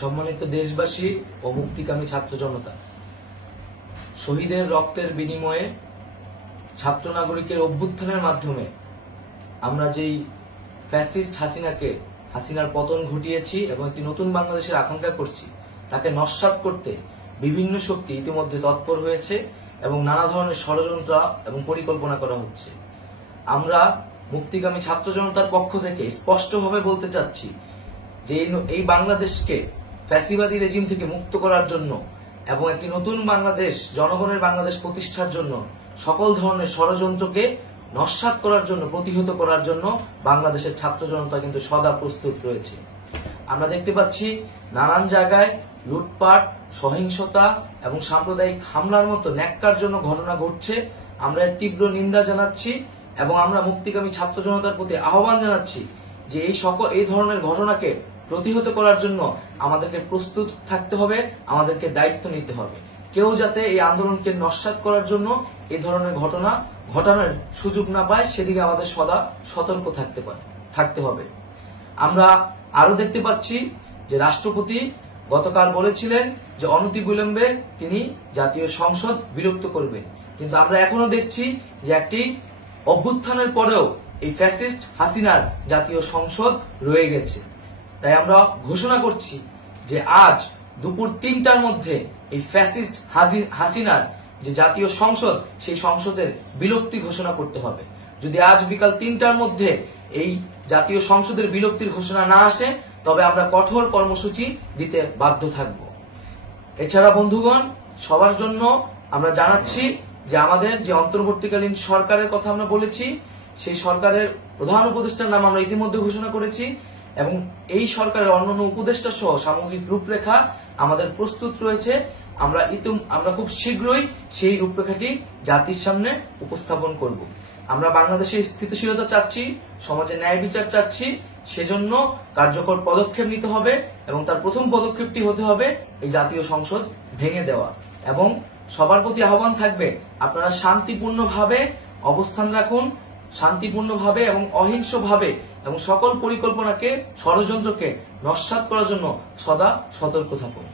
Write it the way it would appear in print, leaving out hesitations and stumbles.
সম্মানিত দেশবাসী ও মুক্তিকামী ছাত্র জনতা, শহীদের রক্তের বিনিময়ে ছাত্র নাগরিকের অভ্যুত্থানের মাধ্যমে আমরা যেই ফ্যাসিস্ট হাসিনার পতন ঘটিয়েছি এবং একটি নতুন বাংলাদেশের আকাঙ্ক্ষা করছি, তাকে নস্যাৎ করতে বিভিন্ন শক্তি ইতিমধ্যে তৎপর হয়েছে এবং নানা ধরনের ষড়যন্ত্র এবং পরিকল্পনা করা হচ্ছে। আমরা মুক্তিকামী ছাত্র জনতার পক্ষ থেকে স্পষ্টভাবে বলতে চাচ্ছি যে এই বাংলাদেশকে ফ্যাসিবাদী রেজিম থেকে মুক্ত করার জন্য এবং একটি নতুন বাংলাদেশ, জনগণের বাংলাদেশ প্রতিষ্ঠার জন্য সকল ধরনের ষড়যন্ত্রকে নস্যাৎ করার জন্য, প্রতিহত করার জন্য বাংলাদেশের ছাত্র জনতা কিন্তু সদা প্রস্তুত রয়েছে। আমরা দেখতে পাচ্ছি নানান জায়গায় লুটপাট, সহিংসতা এবং সাম্প্রদায়িক হামলার মতো ন্যাক্কারজনক ঘটনা ঘটছে। আমরা এর তীব্র নিন্দা জানাচ্ছি এবং আমরা মুক্তিকামী ছাত্র জনতার প্রতি আহ্বান জানাচ্ছি যে এই ধরনের ঘটনাকে প্রতিহত করার জন্য আমাদেরকে প্রস্তুত থাকতে হবে, আমাদেরকে দায়িত্ব নিতে হবে। কেউ যাতে এই আন্দোলনকে নস্যাৎ করার জন্য এই ধরনের ঘটনা ঘটানোর সুযোগ না পায়, সেদিকে আমাদের সদা সতর্ক থাকতে হবে। আমরা আরো দেখতে পাচ্ছি যে রাষ্ট্রপতি গতকাল বলেছিলেন যে অনতিবিলম্বে তিনি জাতীয় সংসদ বিলুপ্ত করবেন, কিন্তু আমরা এখনো দেখছি যে একটি অভ্যুত্থানের পরেও এই ফ্যাসিস্ট হাসিনার জাতীয় সংসদ রয়ে গেছে। তাই আমরা ঘোষণা করছি যে আজ দুপুর ৩টার মধ্যে এই ফ্যাসিস্ট হাসিনার যে জাতীয় সংসদ, সেই সংসদের বিলুপ্তি ঘোষণা করতে হবে। যদি আজ বিকাল ৩টার মধ্যে এই জাতীয় সংসদের বিলুপ্তির ঘোষণা না আসে, তবে আমরা কঠোর কর্মসূচি দিতে বাধ্য থাকব। এছাড়া বন্ধুগণ, সবার জন্য আমরা জানাচ্ছি যে আমাদের যে অন্তর্বর্তীকালীন সরকারের কথা আমরা বলেছি, সেই সরকারের প্রধান উপদেষ্টার নাম আমরা ইতিমধ্যে ঘোষণা করেছি এবং এই সরকারের অন্যান্য উপদেষ্টা সহ সামগ্রিক রূপরেখা আমাদের প্রস্তুত রয়েছে। আমরা খুব শীঘ্রই সেই রূপরেখাটি জাতির সামনে উপস্থাপন করব। আমরা বাংলাদেশে স্থিতিশীলতা চাচ্ছি, সমাজে ন্যায় বিচার চাচ্ছি, সেজন্য কার্যকর পদক্ষেপ নিতে হবে এবং তার প্রথম পদক্ষেপটি হতে হবে এই জাতীয় সংসদ ভেঙে দেওয়া। এবং সবার প্রতি আহ্বান থাকবে, আপনারা শান্তিপূর্ণভাবে অবস্থান রাখুন, শান্তিপূর্ণভাবে এবং অহিংসভাবে এবং সকল পরিকল্পনাকে, ষড়যন্ত্রকে নস্যাৎ করার জন্য সদা সতর্ক থাকুন।